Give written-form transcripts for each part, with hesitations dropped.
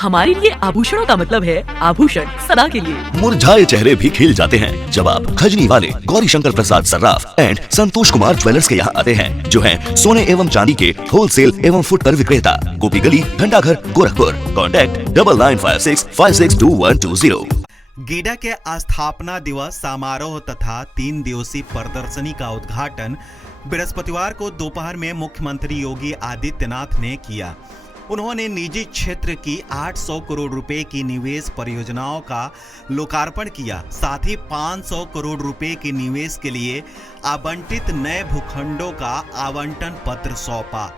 हमारे लिए आभूषणों का मतलब है आभूषण सदा के लिए। मुरझाए चेहरे भी खिल जाते हैं जब आप खजनी वाले गौरी शंकर प्रसाद सर्राफ एंड संतोष कुमार ज्वेलर्स के यहाँ आते हैं, जो हैं सोने एवं चांदी के होलसेल एवं फुटकर विक्रेता, गोपी गली, घंटाघर, गोरखपुर। कॉन्टैक्ट 9956562120। गीडा के स्थापना दिवस समारोह तथा 3 दिवसीय प्रदर्शनी का उद्घाटन बृहस्पतिवार को दोपहर में मुख्यमंत्री योगी आदित्यनाथ ने किया। उन्होंने निजी क्षेत्र की 800 करोड़ रुपए की निवेश परियोजनाओं का लोकार्पण किया। साथ ही 500 करोड़ रुपए के निवेश के लिए आवंटित नए भूखंडों का आवंटन पत्र सौंपा।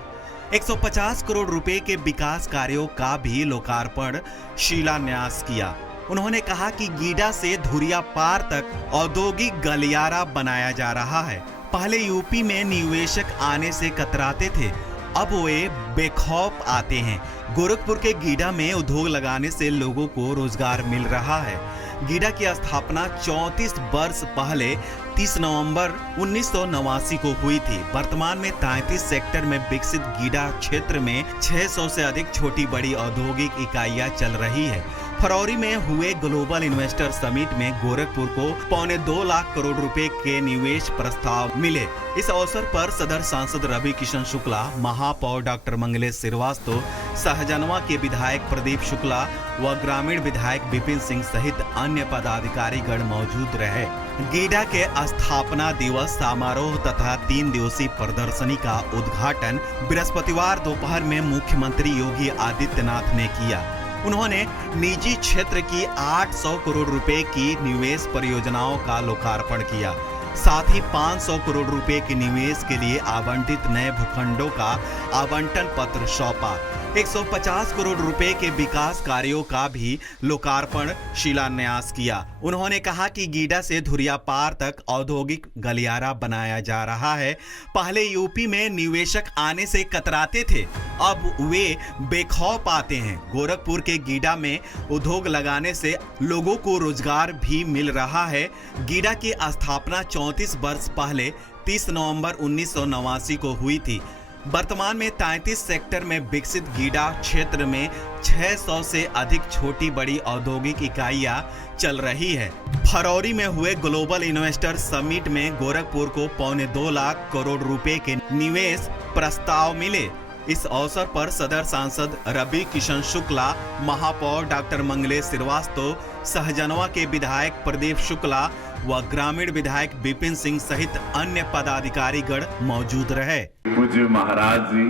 150 करोड़ रुपए के विकास कार्यों का भी लोकार्पण शिलान्यास किया। उन्होंने कहा कि गीडा से धुरिया पार तक औद्योगिक गलियारा बनाया जा रहा है। पहले यूपी में निवेशक आने से कतराते थे, अब वे बेखौफ आते हैं। गोरखपुर के गीडा में उद्योग लगाने से लोगों को रोजगार मिल रहा है। गीडा की स्थापना 34 वर्ष पहले 30 नवंबर 1989 को हुई थी। वर्तमान में 33 सेक्टर में विकसित गीडा क्षेत्र में 600 से अधिक छोटी बड़ी औद्योगिक इकाइयां चल रही है। फरवरी में हुए ग्लोबल इन्वेस्टर समिट में गोरखपुर को 2.25 लाख करोड़ रुपए के निवेश प्रस्ताव मिले। इस अवसर पर सदर सांसद रवि किशन शुक्ला, महापौर डॉक्टर मंगलेश श्रीवास्तव, सहजनवा के विधायक प्रदीप शुक्ला व ग्रामीण विधायक विपिन सिंह सहित अन्य पदाधिकारीगण मौजूद रहे। गीडा के स्थापना दिवस समारोह तथा 3 दिवसीय प्रदर्शनी का उद्घाटन बृहस्पतिवार दोपहर में मुख्यमंत्री योगी आदित्यनाथ ने किया। उन्होंने निजी क्षेत्र की 800 करोड़ रुपए की निवेश परियोजनाओं का लोकार्पण किया। साथ ही 500 करोड़ रुपए के निवेश के लिए आवंटित नए भूखंडों का आवंटन पत्र सौंपा। 150 करोड़ रुपए के विकास कार्यों का भी लोकार्पण शिलान्यास किया। उन्होंने कहा कि गीडा से धुरिया पार तक औद्योगिक गलियारा बनाया जा रहा है। पहले यूपी में निवेशक आने से कतराते थे, अब वे बेखौफ आते हैं। गोरखपुर के गीडा में उद्योग लगाने से लोगों को रोजगार भी मिल रहा है। गीडा की स्थापना 34 वर्ष पहले 30 नवंबर 1989 को हुई थी। वर्तमान में 33 सेक्टर में विकसित गीडा क्षेत्र में 600 से अधिक छोटी बड़ी औद्योगिक इकाइयां चल रही है। फरवरी में हुए ग्लोबल इन्वेस्टर समिट में गोरखपुर को 2.25 लाख करोड़ रुपए के निवेश प्रस्ताव मिले। इस अवसर पर सदर सांसद रवि किशन शुक्ला, महापौर डॉक्टर मंगलेश श्रीवास्तव, सहजनवा के विधायक प्रदीप शुक्ला व ग्रामीण विधायक विपिन सिंह सहित अन्य पदाधिकारीगण मौजूद रहे। पूज्य महाराज जी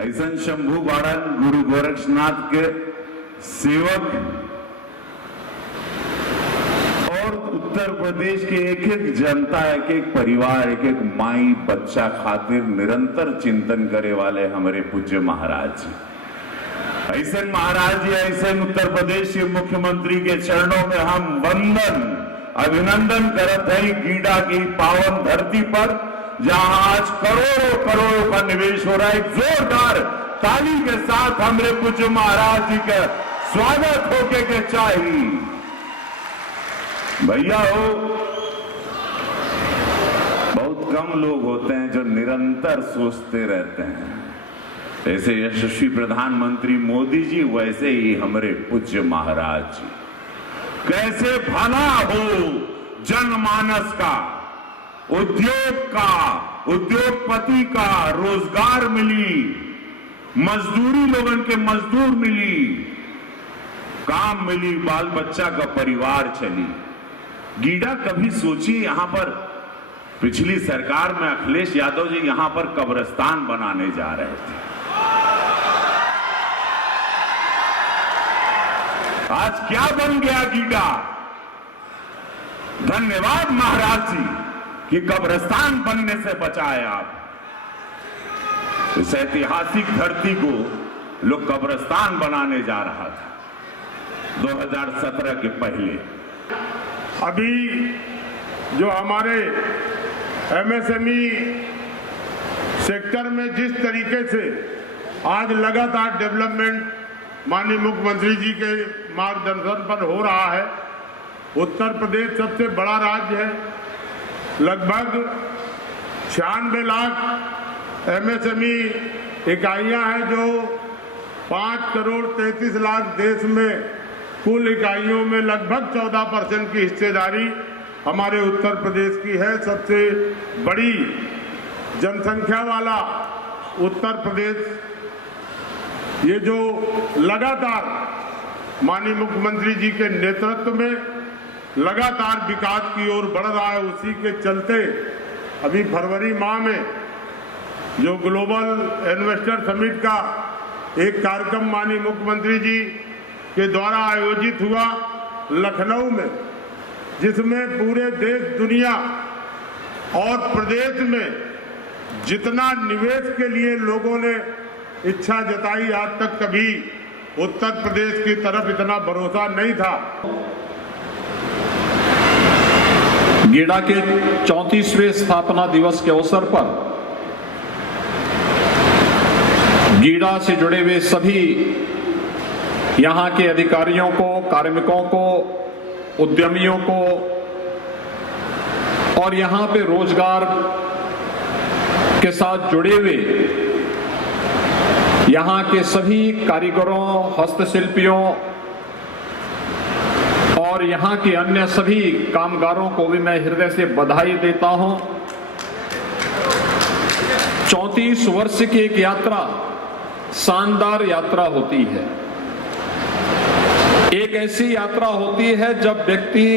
ऐसन शंभू बाड़न गुरु गोरक्षनाथ के सेवक और उत्तर प्रदेश के एक एक जनता, एक एक परिवार, एक एक माई बच्चा खातिर निरंतर चिंतन करे वाले हमारे पूज्य महाराज जी। ऐसे महाराज जी, ऐसे उत्तर प्रदेश के मुख्यमंत्री के चरणों में हम वंदन अभिनंदन करत है। गीडा की पावन धरती पर जहां आज करोड़ों करोड़ों का निवेश हो रहा है, जोरदार ताली के साथ हमारे पूज्य महाराज जी का स्वागत होके के चाहिए। भैया हो, बहुत कम लोग होते हैं जो निरंतर सोचते रहते हैं। जैसे यशस्वी प्रधानमंत्री मोदी जी, वैसे ही हमारे पूज्य महाराज जी। कैसे भला हो जनमानस का, उद्योग का, उद्योगपति का रोजगार मिली, मजदूरी लोगन के मजदूर मिली, काम मिली, बाल बच्चा का परिवार चली। गीडा कभी सोची यहां पर पिछली सरकार में अखिलेश यादव जी यहां पर कब्रिस्तान बनाने जा रहे थे। आज क्या बन गया गीडा? धन्यवाद महाराज जी कि कब्रिस्तान बनने से बचाए आप। इस ऐतिहासिक धरती को लोग कब्रिस्तान बनाने जा रहा था 2017 के पहले। अभी जो हमारे एमएसएमई सेक्टर में जिस तरीके से आज लगातार डेवलपमेंट माननीय मुख्यमंत्री जी के मार्गदर्शन पर हो रहा है, उत्तर प्रदेश सबसे बड़ा राज्य है। लगभग 96 लाख एमएसएमई इकाइयां हैं जो 5,33,00,000 देश में कुल इकाइयों में लगभग 14% की हिस्सेदारी हमारे उत्तर प्रदेश की है। सबसे बड़ी जनसंख्या वाला उत्तर प्रदेश, ये जो लगातार माननीय मुख्यमंत्री जी के नेतृत्व में लगातार विकास की ओर बढ़ रहा है, उसी के चलते अभी फरवरी माह में जो ग्लोबल इन्वेस्टर समिट का एक कार्यक्रम माननीय मुख्यमंत्री जी के द्वारा आयोजित हुआ लखनऊ में, जिसमें पूरे देश दुनिया और प्रदेश में जितना निवेश के लिए लोगों ने इच्छा जताई, आज तक कभी उत्तर प्रदेश की तरफ इतना भरोसा नहीं था। गीडा के 34वें स्थापना दिवस के अवसर पर गीडा से जुड़े हुए सभी यहां के अधिकारियों को, कार्मिकों को, उद्यमियों को और यहां पे रोजगार के साथ जुड़े हुए यहां के सभी कारीगरों, हस्तशिल्पियों और यहां के अन्य सभी कामगारों को भी मैं हृदय से बधाई देता हूं। 34 वर्ष की एक यात्रा शानदार यात्रा होती है। एक ऐसी यात्रा होती है जब व्यक्ति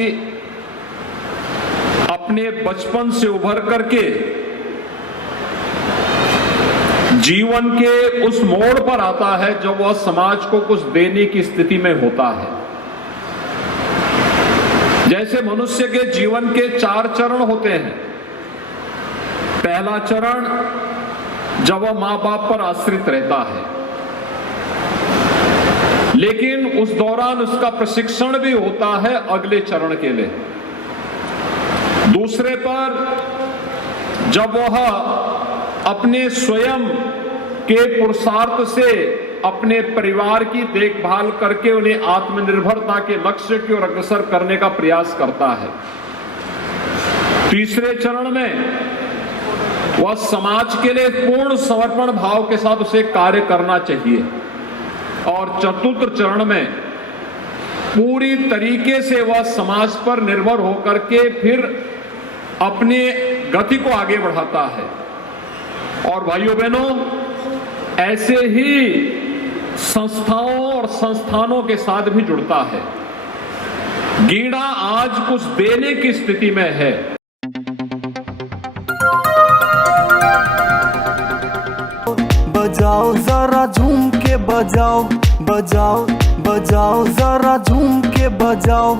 अपने बचपन से उभर करके जीवन के उस मोड़ पर आता है जब वह समाज को कुछ देने की स्थिति में होता है। जैसे मनुष्य के जीवन के 4 चरण होते हैं। पहला चरण जब वह मां बाप पर आश्रित रहता है, लेकिन उस दौरान उसका प्रशिक्षण भी होता है अगले चरण के लिए। दूसरे पर जब वह अपने स्वयं के पुरुषार्थ से अपने परिवार की देखभाल करके उन्हें आत्मनिर्भरता के लक्ष्य की ओर अग्रसर करने का प्रयास करता है। तीसरे चरण में वह समाज के लिए पूर्ण समर्पण भाव के साथ उसे कार्य करना चाहिए और चतुर्थ चरण में पूरी तरीके से वह समाज पर निर्भर होकर के फिर अपने गति को आगे बढ़ाता है। और भाइयों बहनों, ऐसे ही संस्थाओं और संस्थानों के साथ भी जुड़ता है। गीडा आज कुछ देने की स्थिति में है। बजाओ जरा झूम के बजाओ, बजाओ बजाओ जरा झूम के बजाओ।